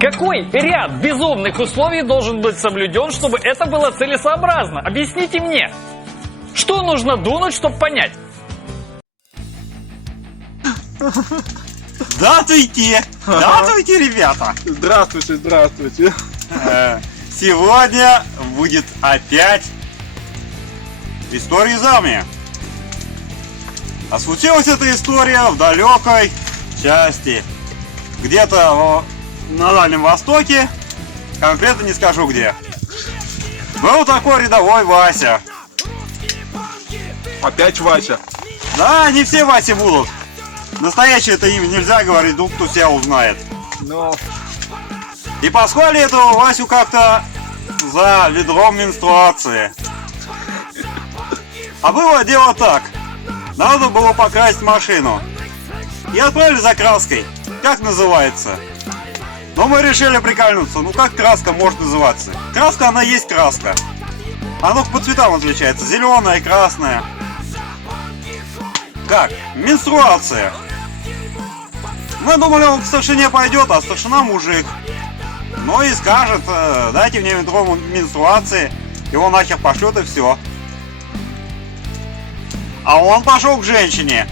Какой ряд безумных условий должен быть соблюден, чтобы это было целесообразно? Объясните мне. Что нужно дунуть, чтобы понять? Здравствуйте! Здравствуйте, ребята! Здравствуйте, здравствуйте. Сегодня будет опять история из армии. А случилась эта история в далекой части. Где-то на Дальнем Востоке, конкретно не скажу где. Был такой рядовой Вася. Опять Вася. Да, не все Васи будут. Настоящее это имя нельзя говорить, ну кто себя узнает. Но И послали этого Васю как-то за ведром менструации. А было дело так. Надо было покрасить машину. И отправили за краской. Как называется? Но мы решили прикольнуться. Ну как краска может называться? Краска, она есть краска. Она по цветам отличается. Зеленая, красная. Как? Менструация. Мы думали, он к старшине пойдет, а старшина мужик. Ну и скажет, дайте мне ведро менструации, его нахер пошлют и все. А он пошел к женщине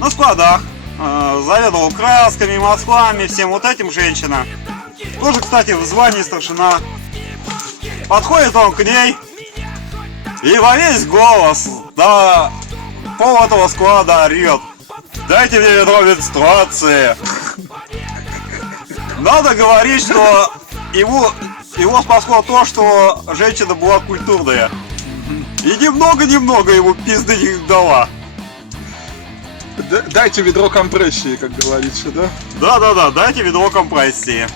на складах, заведовал красками, маслами, всем вот этим женщина. Тоже, кстати, в звании старшина. Подходит он к ней и во весь голос до пол этого склада орет: дайте мне ведро менструации. Надо говорить, что его спасло то, что женщина была культурная. И немного ему пизды не дала. дайте ведро компрессии, как говорится, да? Да, дайте ведро компрессии.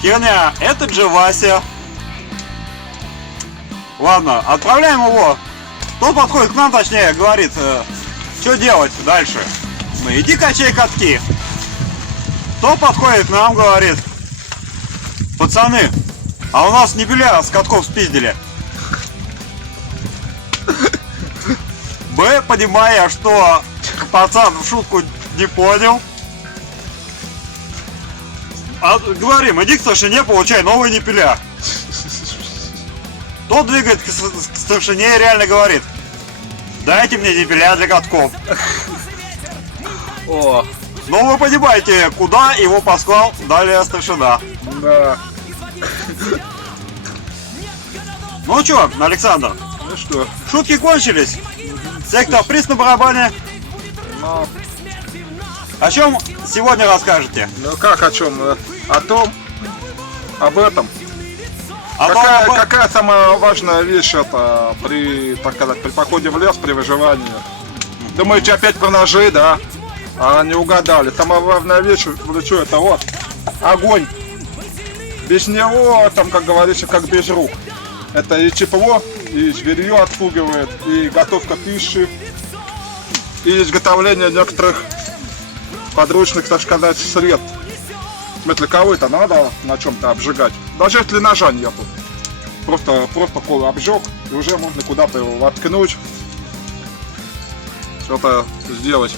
Херня, этот же Вася. Ладно, отправляем его. Тот подходит к нам, точнее, говорит, что делать дальше. Ну иди качай катки. Тот подходит к нам, говорит: пацаны, а у нас небеля с катков спиздили. Б, понимая, что пацан в шутку не понял, говорим: иди к старшине, получай новые непеля. Тот двигает к старшине и реально говорит: дайте мне непеля для катков. О, Ну вы понимаете, куда его послал далее старшина. да. Ну чё, Александр, Ну что, шутки кончились? Сектор приз на барабане. ну, О чем сегодня расскажете? ну как о чем? О том, об этом. О том, Какая самая важная вещь это при, так сказать, при походе в лес, при выживании? Думаете, опять про ножи, да? А не угадали. Самая важная вещь в лесу это вот огонь. Без него, там, как говорится, как без рук. Это и тепло, и зверье отпугивает, и готовка пищи, и изготовление некоторых подручных, так сказать, средств. В смысле, кого-то надо на чем-то обжигать. Даже если ножа нету. Просто кол обжег, и уже можно куда-то его воткнуть. Что-то сделать.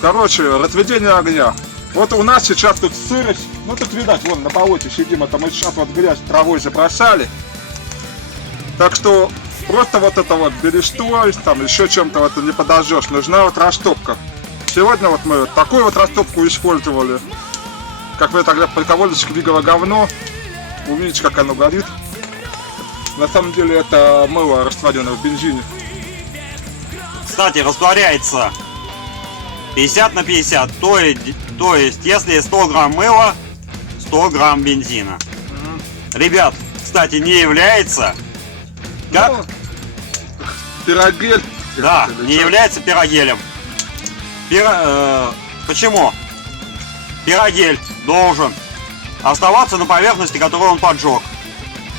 Короче, разведение огня. Вот у нас сейчас тут сырость. Ну тут видать, вон на болоте сидим, это мы сейчас вот грязь травой забросали. Так что просто вот это вот берестой, там еще чем-то вот не подожжешь. Нужна вот растопка. Сегодня вот мы такую вот растопку использовали. Как вы тогда прикололись, квиговое говно. Увидите, как оно горит. На самом деле это мыло, растворенное в бензине. кстати, растворяется 50 на 50. То есть, если 100 грамм мыла, 100 грамм бензина. Ребят, кстати, не является... Как? Ну, пирогель. Да, Или не что? является пирогелем. Почему? Пирогель должен оставаться на поверхности, которую он поджег.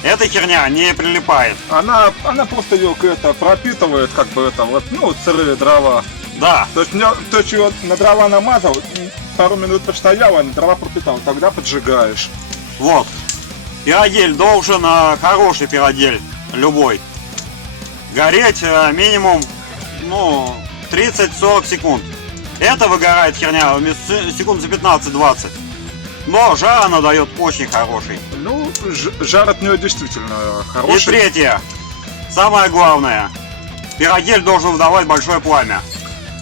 Эта херня не прилипает. Она просто ее это пропитывает, как бы это вот, ну, сырые дрова. Да, То есть ее на дрова намазал, и пару минут постоял, а дрова пропитал, тогда поджигаешь. вот. Пирогель должен, хороший пирогель, любой, гореть минимум, ну, 30-40 секунд. Это выгорает херня секунд за 15-20. Но жар она дает очень хороший. Ну, жар от нее действительно И хороший. третье, самое главное, пирогель должен выдавать большое пламя.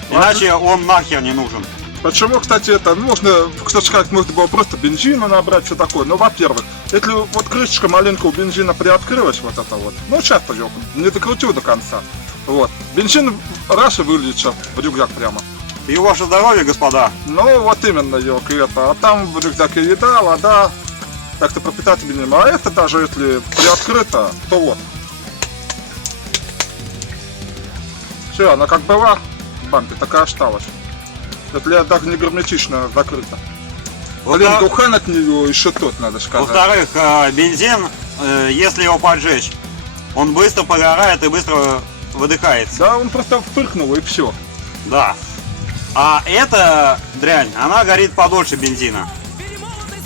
Иначе он нахер не нужен. Почему, кстати, это, можно, кто-то сказать, можно было просто бензина набрать, все такое. Но, во-первых, если вот крышечка маленького бензина приоткрылась, вот это вот, ну, часто ее не докрутил до конца. Вот. Бензин раз и выльется в рюкзак прямо. И ваше здоровье, господа. Ну, вот именно, Йок, и это. А там в рюкзаке еда, вода, так-то пропитать минимум. А это даже если приоткрыто, то вот. Все, она как была в бампе, так и осталась. Это даже не герметично закрыто. Блин, духан от нее еще тот, надо сказать. Во-вторых, бензин, если его поджечь, он быстро прогорает и быстро выдыхается. Да, он просто впыркнул и все. Да. А эта дрянь, она горит подольше бензина.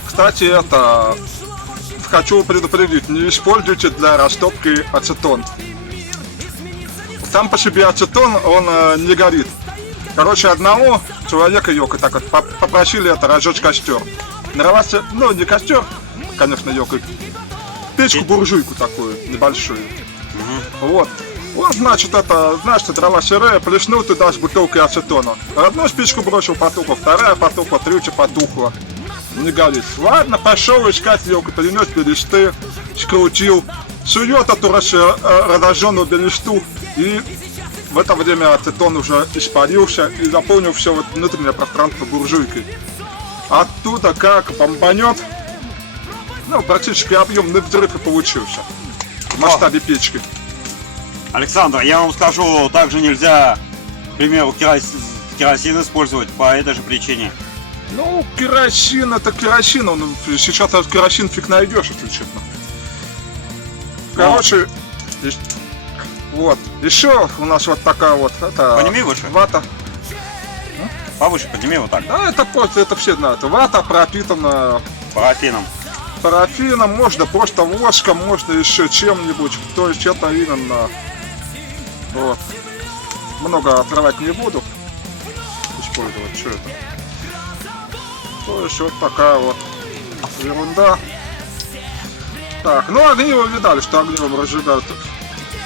Кстати, это... Хочу предупредить, не используйте для растопки ацетон. Сам по себе ацетон, он не горит. Короче, одного человека, Йока, так вот попросили это разжечь костер. Нарвался, ну, не костер, конечно, Йока, печку-буржуйку такую, небольшую. Вот. Он, значит, это, знаешь, что дрова сырые, плеснул туда с бутылкой ацетона. Одну спичку бросил, потухла, вторая потухла, третья потухла. Не горит. Ладно, пошел искать Йока, перенес бересты, скрутил, сует эту разожженную бересту, и в это время ацетон уже испарился и заполнил все вот внутреннее пространство буржуйкой. Оттуда как бомбанет, ну, практически объемный взрыв и получился в масштабе печки. Александр, я вам скажу, также нельзя, к примеру, керосин использовать по этой же причине. Ну, керосин, это керосин, он, сейчас этот керосин фиг найдешь, если честно. Короче, вот, еще у нас вот такая вот, это... Подними выше. Вата. Повыше подними вот так. Да, это все знают. Вата пропитана Парафином. парафином, можно просто воском, можно еще чем-нибудь. То есть это именно... Вот. Много отрывать не буду. Использовать, что это. То есть вот такая вот ерунда. Так, ну огниво видали, что огнивом разжигают.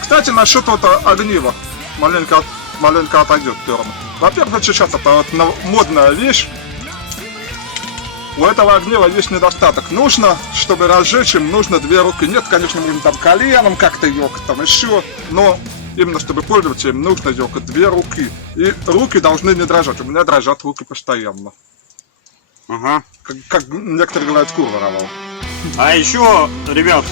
Кстати, насчет вот огнива. Маленько отойдет термо. Во-первых, сейчас это вот модная вещь. У этого огнива есть недостаток. Нужно, чтобы разжечь им, нужно две руки. Нет, конечно, можно там коленом как-то ёкать, там еще. Но именно чтобы пользоваться им, нужно ёкать две руки. И руки должны не дрожать. У меня дрожат руки постоянно. Ага. Как некоторые говорят, кур воровал. А еще, ребят,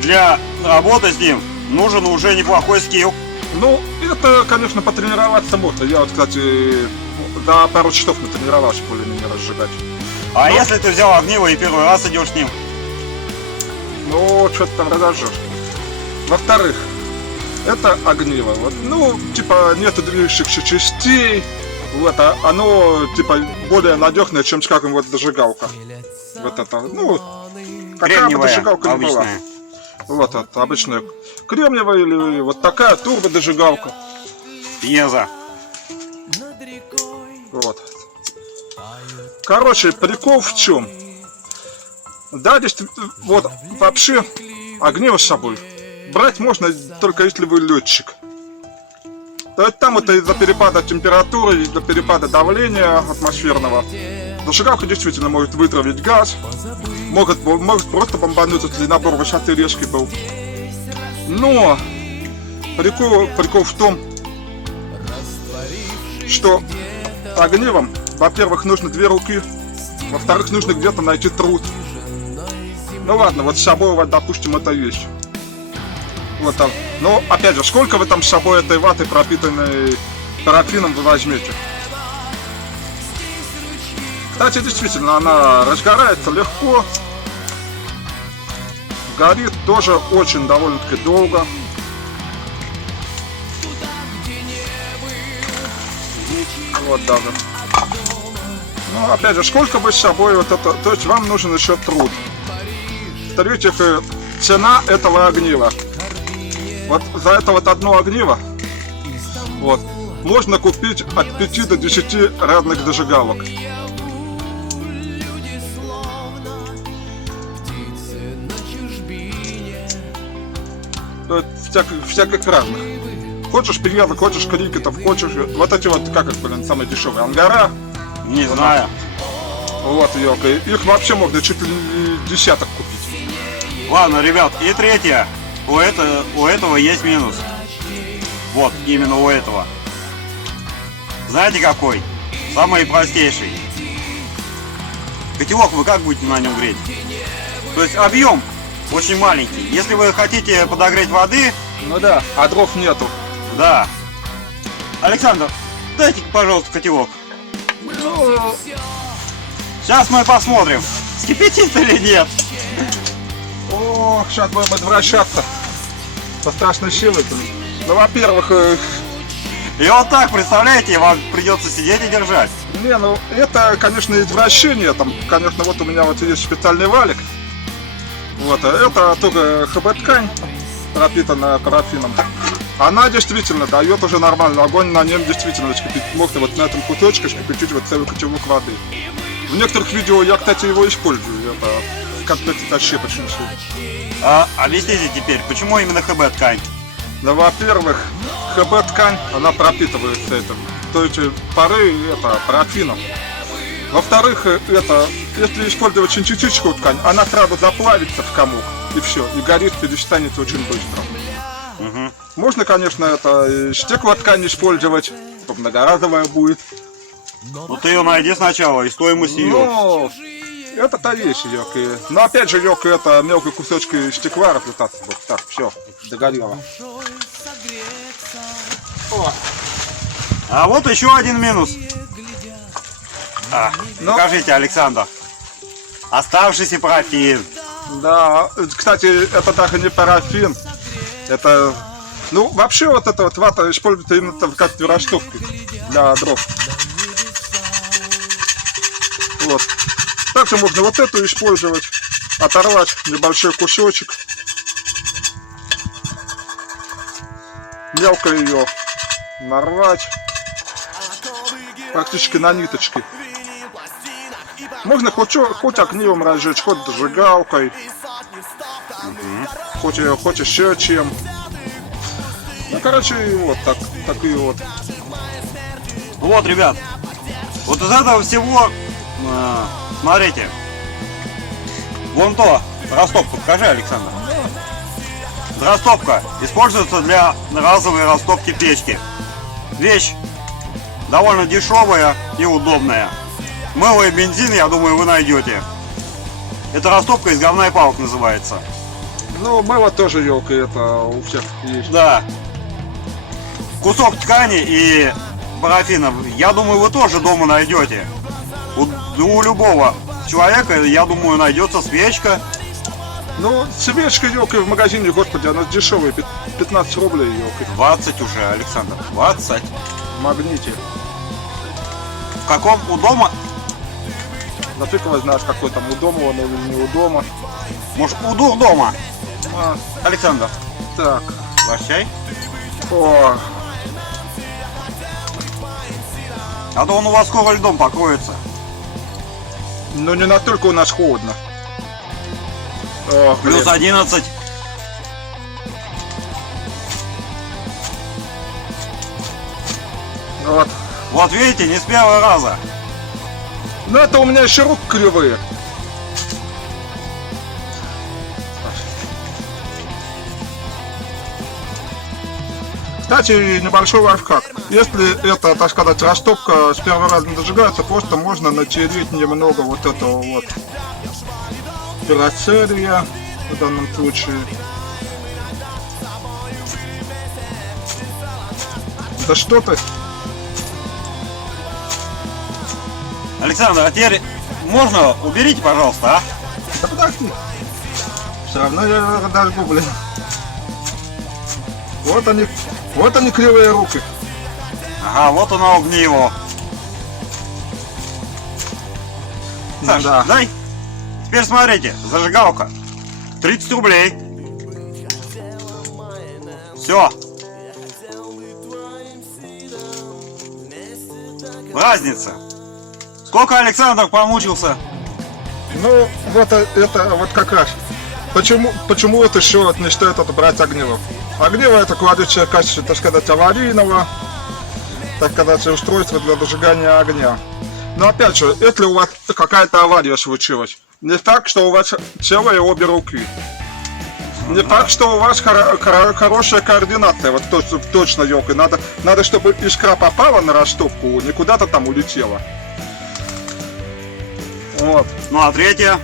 для работы с ним нужен уже неплохой скилл. Ну, это, конечно, потренироваться можно. Я вот, кстати, до пару часов натренировался более-менее разжигать. А если ты взял огниво и первый раз идешь с ним? Ну, что-то там разожжешь. Во-вторых, это огниво. Вот, ну, типа, нету движущихся частей. Вот, оно, типа, более надежное, чем, скажем, вот зажигалка. Вот это, ну, какая бы зажигалка не была. Вот это, обычная кремниевая или вот такая турбодожигалка. Пьеза. Вот. Короче, прикол в чем? Да, действительно, вот, вообще, огниво с собой брать можно только если вы летчик. То есть там это из-за перепада температуры, из-за перепада давления атмосферного. Зажигалка действительно может вытравить газ, может просто бомбануть, если набор высоты резкий был. Но прикол в том, что огнивом, во-первых, нужно две руки, во-вторых, нужно где-то найти труд. Ну ладно, вот с собой, вот, допустим, это есть. Вот там. Но, опять же, сколько вы там с собой этой ваты, пропитанной парафином, вы возьмете? Кстати, действительно, она разгорается легко. Горит тоже очень довольно-таки долго. Вот даже. Ну, опять же, сколько вы с собой вот это... То есть вам нужен еще труд. В-третьих, цена этого огнива. Вот за это вот одно огниво, вот, можно купить от 5 до 10 разных зажигалок. всяких разных. Хочешь перьязок, хочешь крикетов, хочешь... Вот эти вот, как их, блин, самые дешевые, ангара. Не знаю. Вот, ёлка, их вообще можно чуть ли не десяток купить. Ладно, ребят, и третье. У этого есть минус. Вот, именно у этого. Знаете какой? Самый простейший. Котелок вы как будете на нем греть? То есть объем очень маленький. Если вы хотите подогреть воды... Ну да, а дров нету. Да. Александр, дайте, пожалуйста, котелок. Сейчас мы посмотрим, скипятит или нет. Ох, сейчас будем отвращаться. Со страшной силой. Ну, во-первых, И вот так, представляете, вам придется сидеть и держать. не, ну, это, конечно, извращение. Там, конечно, вот у меня вот есть специальный валик. Вот, а это тоже ХБ-ткань, пропитанная парафином. Она действительно дает уже нормальный огонь, на нем действительно можно вот на этом кусочке кипятить вот целый котелок воды. В некоторых видео я, кстати, его использую, это в комплекте со щепочной силой. Объясните теперь, почему именно ХБ-ткань? Да, во-первых, ХБ-ткань, она пропитывается этим, то есть пары это парафином. Во-вторых, это, если использовать синтетическую ткань, она сразу заплавится в комок, и все, и горит, перестанет очень быстро. Угу. Можно, конечно, это и стеклоткань использовать, чтобы многоразовая будет. Ну ты ее найди сначала и стоимость ее. Но это та вещь, ёк. Но опять же, ёк, это мелкий кусочек стекла разлетаться. Вот так, все, догорело. О, А вот еще один минус. Ну. Скажите, Александр, оставшийся парафин. да, кстати, это даже не парафин. Это, ну, вообще вот эта вот вата используется именно в качестве ростовки для дров. Вот. Также можно вот эту использовать, оторвать небольшой кусочек, мелко ее нарвать, практически на ниточки. Можно хоть огнем разжечь, хоть зажигалкой, хоть еще чем. Ну, короче, вот так, такие вот. Вот, ребят, вот из этого всего, смотрите, вон то, растопку, покажи, Александр. Растопка используется для разовой растопки печки. Вещь довольно дешевая и удобная. Мыло и бензин, я думаю, вы найдете. Это растопка из говна и палок называется. Ну, мыло тоже, елка, это у всех есть. Да. Кусок ткани и парафина, я думаю, вы тоже дома найдете. У любого человека, я думаю, найдется свечка. Ну, свечка, елка, в магазине, господи, она дешевая, 15 рублей, елка. 20 уже, Александр, 20. В магните. В каком? У дома? Да фиг его знает, какой там, у дома он или не у дома. Может, у двух дома? А, Александр, так. ваш чай? О, А то он у вас скоро льдом покроется. ну не настолько у нас холодно. О, блин. Плюс 11. Вот. Вот видите, не с первого раза. Ну это у меня еще руки кривые. Кстати, небольшой лайфхак. Если это, так сказать, растопка с первого раза не зажигается, просто можно натереть немного вот этого вот пироцерия в данном случае. Да что ты? Александр, а теперь можно уберите, пожалуйста, а? Да подожди. Все равно я подожгу, блин. Вот они кривые руки. Ага, вот оно огниво. Саш, Да. дай. Теперь смотрите, зажигалка. 30 рублей. Все. Разница. Сколько Александр помучился? Ну, вот это вот как раз. Почему вот еще вот не стоит это брать огниво? Огниво это кладется в качестве, так сказать, аварийного, так сказать, устройства для зажигания огня. Но опять же, если у вас какая-то авария случилась, не факт, что у вас целые обе руки. Не факт, что у вас хорошая координация, вот точно ёлкой. Надо, чтобы искра попала на растопку, не куда-то там улетела. Вот. Ну а третье?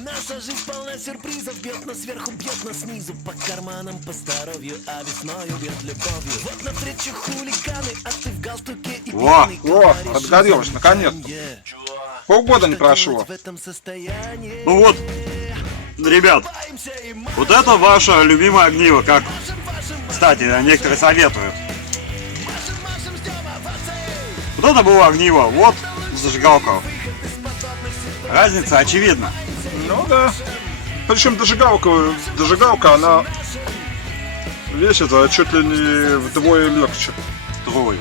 Наша жизнь полна сюрпризов, бьет нас сверху, бьет нас снизу, по карманам, по здоровью, а весною бьет любовью. Вот навстречу хулиганы, а ты в галстуке и Во, пьяный, О, говоришь, разгорелось, наконец-то. Полгода не прошло. в этом состоянии. Ну вот, ребят, вот это ваше любимое огниво, как, кстати, некоторые советуют. Вот это было огниво, вот зажигалка. Разница очевидна. Ну да. Причем зажигалка, она весит чуть ли не вдвое легче. Трое.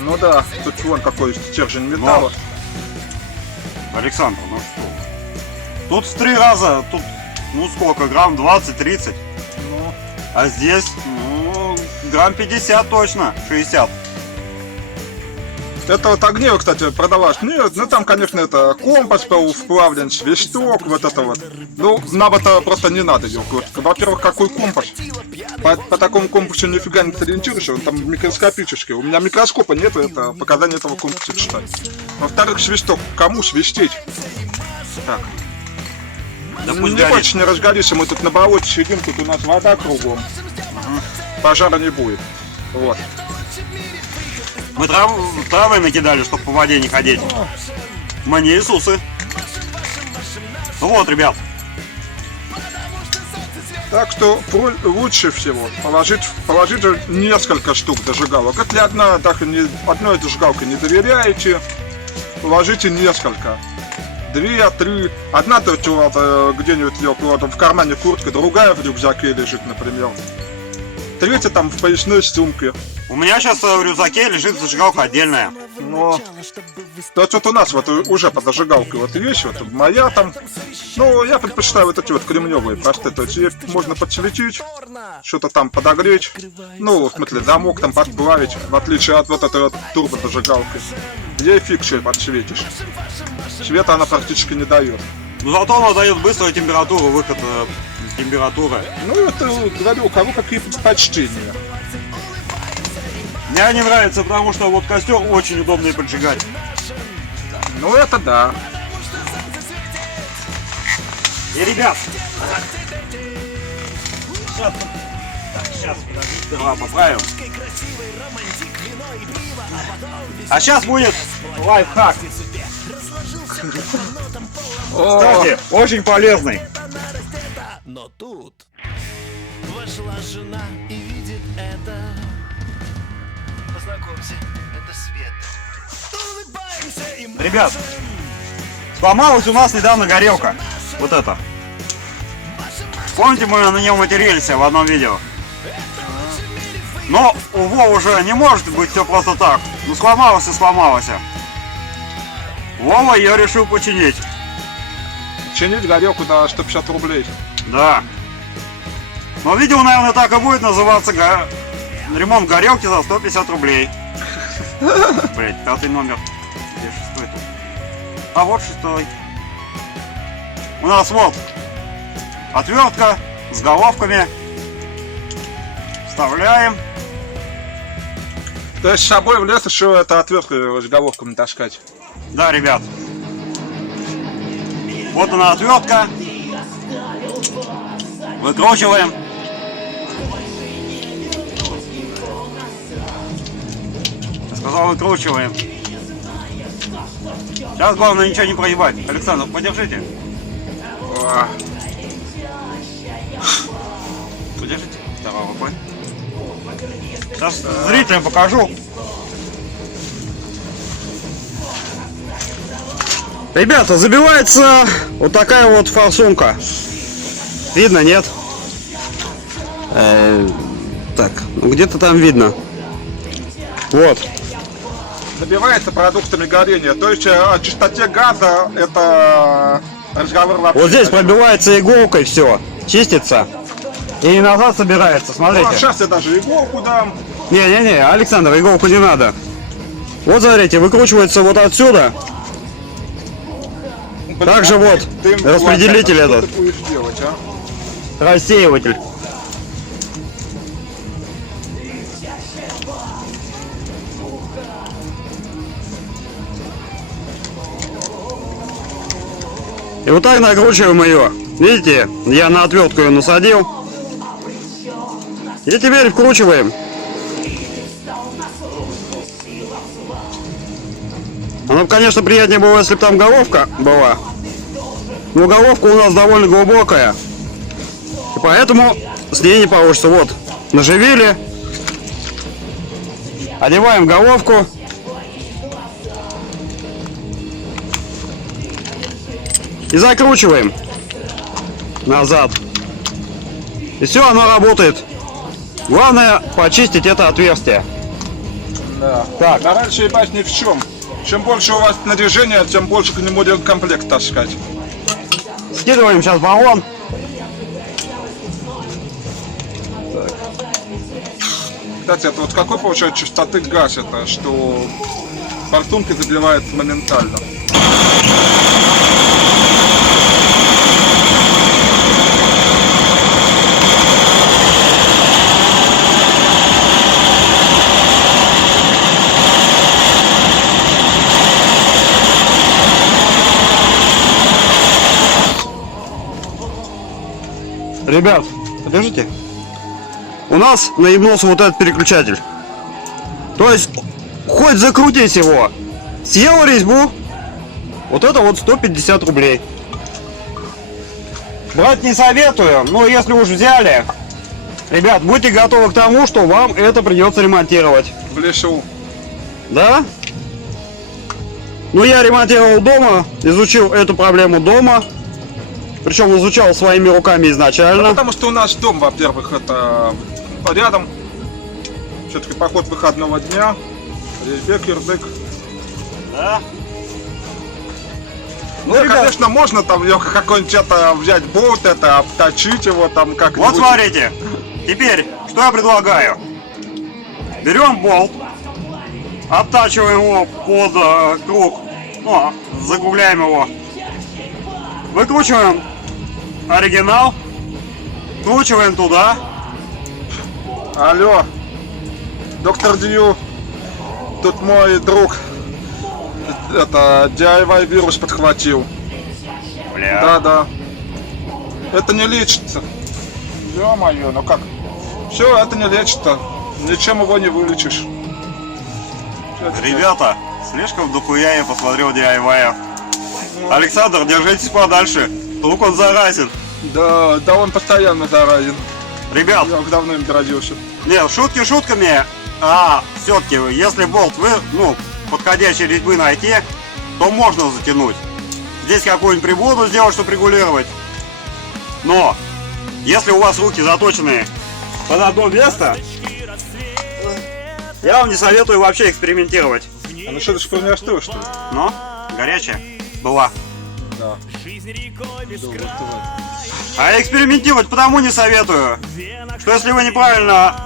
Ну да, тут вон какой стержень металла. Александр, ну что? Тут в 3 раза, тут, ну сколько, грамм 20-30. Ну, А здесь, ну, грамм 50 точно, 60. это вот огниво, кстати, продавалось. Нет, ну там, конечно, это компас вплавлен, свисток, вот это вот. Ну, нам это просто не надо, ёлка. Во-первых, какой компас? По такому компасу нифига не ориентируешься, он там микроскопический. У меня микроскопа нету, это показания этого компаса читать. Во-вторых, свисток. Кому свистеть? Так. Да пусть Не горит. хочешь, не разгорится, мы тут на болоте сидим, тут у нас вода кругом. Пожара не будет. Вот. Мы травы накидали, чтобы по воде не ходить. Мы не Иисусы. Ну вот, ребят. Так что лучше всего положить несколько штук зажигалок. Если одной зажигалкой не доверяете, положите несколько. 2-3. Одна где-нибудь в кармане куртки, другая в рюкзаке лежит, например. Третья там в поясной сумке. У меня сейчас в рюкзаке лежит зажигалка отдельная. Но вот у нас вот уже под зажигалкой вот есть, вот моя там. Ну, я предпочитаю вот эти вот кремневые простые. То есть их можно подсветить, что-то там подогреть. Ну, в смысле, замок там подплавить, в отличие от вот этой вот турбозажигалки. Ей фиг что подсветишь. Света она практически не дает. Но зато она дает быструю температуру, выход температуры. Ну, это, говорю, у кого какие предпочтения. Мне не нравится, потому что вот костер очень удобно и поджигать. Ну, это да. И, ребят, сейчас, подождите, давай поправим. А сейчас будет лайфхак. Кстати, очень полезный. Но тут вошла жена и видит это. Познакомься, это Света. Улыбаемся и мы... Ребят, сломалась у нас недавно горелка. Вот это. Помните, мы на нем матерились в одном видео? Но у Вовы уже не может быть все просто так. Ну сломалась и сломалась. Вова ее решил починить. Чинить горелку на 150 рублей. Да. Но видео, наверное, так и будет называться ремонт горелки за 150 рублей. Блять, 5-й номер. Где 6-й тут? А вот 6-й. У нас вот отвертка с головками. Вставляем. То есть с собой в лес еще это отвертку с головками таскать. Да, ребят. Вот она отвертка. Выкручиваем. Я сказал, выкручиваем. Сейчас главное ничего не проебать. Александр, подержите. О, Подержите. Второй рукой. Сейчас зрителям покажу. Ребята, забивается вот такая вот форсунка. Видно, нет? Так, ну где-то там видно. Вот. забивается продуктами горения. То есть о чистоте газа это разговор вообще. Вот здесь пробивается иголкой все. чистится и назад собирается, Ну, а смотрите. сейчас я даже иголку дам. Не-не-не, Александр, иголку не надо. Вот смотрите, выкручивается вот отсюда. Блин, Также вот ты, распределитель ладно, этот. Что ты будешь делать, а? Рассеиватель. И вот так накручиваем ее. Видите, я на отвертку ее насадил. И теперь вкручиваем. Оно, конечно, приятнее было, если бы там головка была. Но головка у нас довольно глубокая. И поэтому с ней не получится. Вот, наживили. Одеваем головку. И закручиваем назад. И все, оно работает. Главное почистить это отверстие. Да. Так. А раньше ебать ни в чем. Чем больше у вас снаряжения, тем больше к нему один комплект таскать. Скидываем сейчас баллон. Кстати, это вот какой получается частоты газ это, что форсунки забивает моментально. Ребят, подождите. У нас наебнулся вот этот переключатель. То есть, хоть закрутить его. Съел резьбу. Вот это вот 150 рублей. Брать не советую, но если уж взяли, ребят, будьте готовы к тому, что вам это придется ремонтировать. В лесу. Да? Ну, я ремонтировал дома, изучил эту проблему дома. Причем изучал своими руками изначально. Потому что у нас дом, во-первых, это рядом. Все-таки поход выходного дня. Резьбе, кирдык. Да. Ну, конечно, можно там какой-нибудь это взять болт, это обточить его там как-нибудь. Вот смотрите. Теперь, что я предлагаю? Берем болт, обтачиваем его под круг, ну, закругляем его. Выкручиваем оригинал, вкручиваем туда. Алло, доктор Дью, тут мой друг, это DIY вирус подхватил. Бля. Да. Это не лечится. Ё-моё, ну как? Все, это не лечится. Ничем его не вылечишь. Ребята, слишком дохуя я посмотрел DIY. Александр, держитесь подальше. Вдруг он заразен. Да, он постоянно заразен. Ребят, Я давно им родился. нет, шутки шутками. А все-таки, если болт вы, подходящей резьбы найти, то можно затянуть. Здесь какую-нибудь приблуду сделать, чтобы регулировать. Но, если у вас руки заточены под одно место, я вам не советую вообще экспериментировать. А ну что, ты что, не остыл, что ли? Но, горячая была. Да. А экспериментировать потому не советую, что если вы неправильно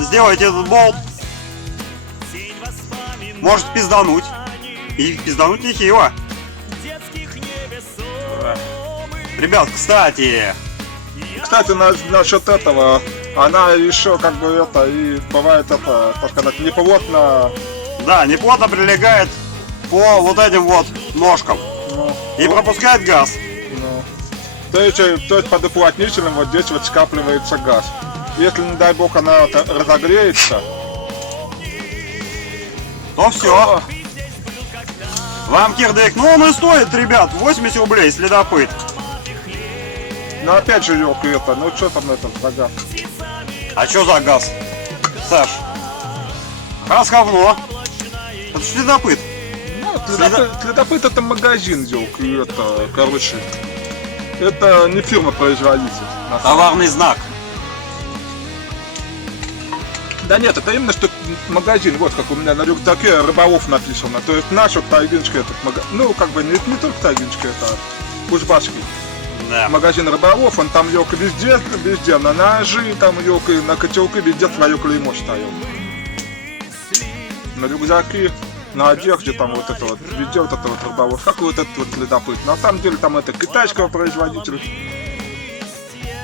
сделаете этот болт, может пиздануть. И пиздануть нехило. Ребят, кстати, насчет этого, она еще как бы это, и бывает это, так сказать, неплотно. да, неплотно прилегает по вот этим вот ножкам. Ну, И пропускает газ. ну. То есть под уплотнителем вот здесь вот скапливается газ. Если, не дай бог, она разогреется, То все. Вам кирдык. Ну он и стоит, ребят, 80 рублей, следопыт. но опять же, ёлка, это, ну что там это за газ? А что за газ? Саш. Газ говно. Это следопыт. Ну, следопыт это магазин, ёлка, и это, короче, это не фирма-производитель. Товарный знак. Да нет, это именно что магазин, вот как у меня на рюкзаке рыболов написано. То есть наш вот тайгинский этот магазин, ну как бы не только тайгинский, это кузбасский. Да. магазин рыболов, он там ёк везде, на ножи, там ёк, и на котелки везде свое клеймо ставил. На рюкзаки, на одежде там вот это вот, везде вот это вот рыболов, как вот этот вот следопыт. На самом деле там это китайского производителя.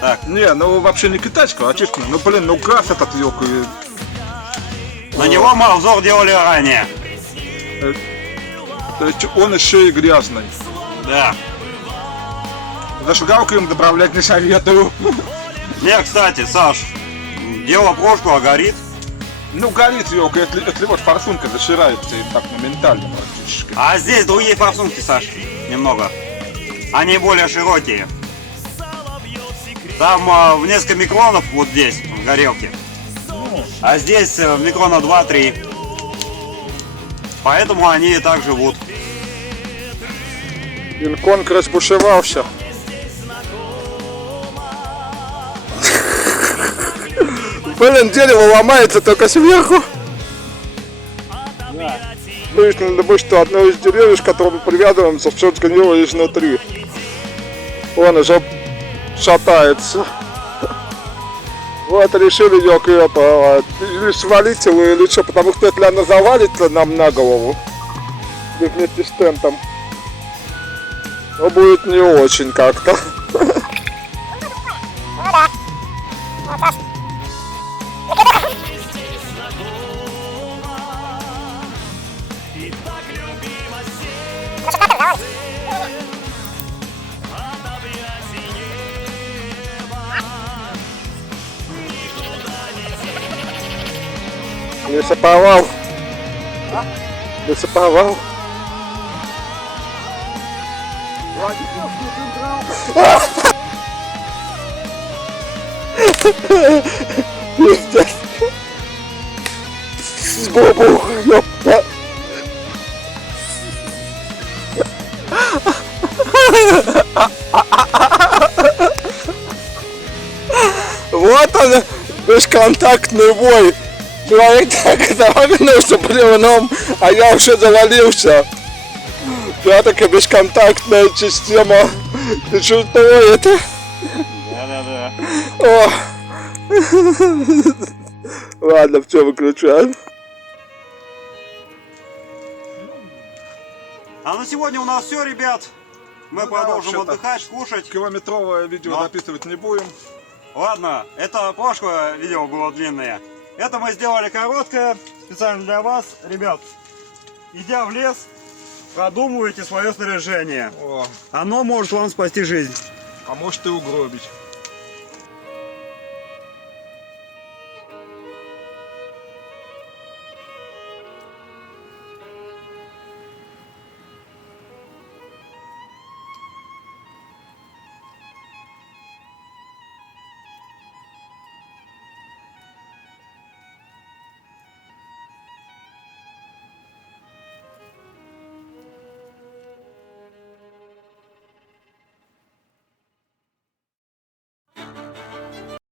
Так. Не, ну вообще не китайского, а отечественного. Ну блин, ну крас этот ёк и... На него мы обзор делали ранее. То есть он еще и грязный. Да. Зажигалку им добавлять не советую. Не, кстати, Саш, дело прошлого горит. Ну горит ёк, если вот форсунка заширается и так моментально практически. А здесь другие форсунки, Саш, немного. Они более широкие. Там в несколько микронов вот здесь, в горелке. А здесь микрона 2-3. Поэтому они и так живут. Кинг-Конг разбушевался. Блин, дерево ломается только сверху. Выяснили мы, что одно из деревьев, к которому привязываемся, все сгнило изнутри. Он уже шатается. Вот решили ёк это, или свалить его, или что, потому что если она завалится нам на голову, вместе с тентом, то будет не очень как-то. Лесоповал. Лесоповал. Пиздец. С бобу, ёпта. Вот он, бесконтактный бой. Человек так завалился бревном, а я уже завалился. Я такая бесконтактная система. Ты чувствуешь это? Да-да-да. О. Ладно, все, выключаем. А на сегодня у нас все, ребят. Мы продолжим отдыхать, кушать. Километровое видео Но. записывать не будем. Ладно, это прошлое видео было длинное. Это мы сделали короткое, специально для вас. Ребят, идя в лес, продумывайте свое снаряжение. О, Оно может вам спасти жизнь. а может и угробить.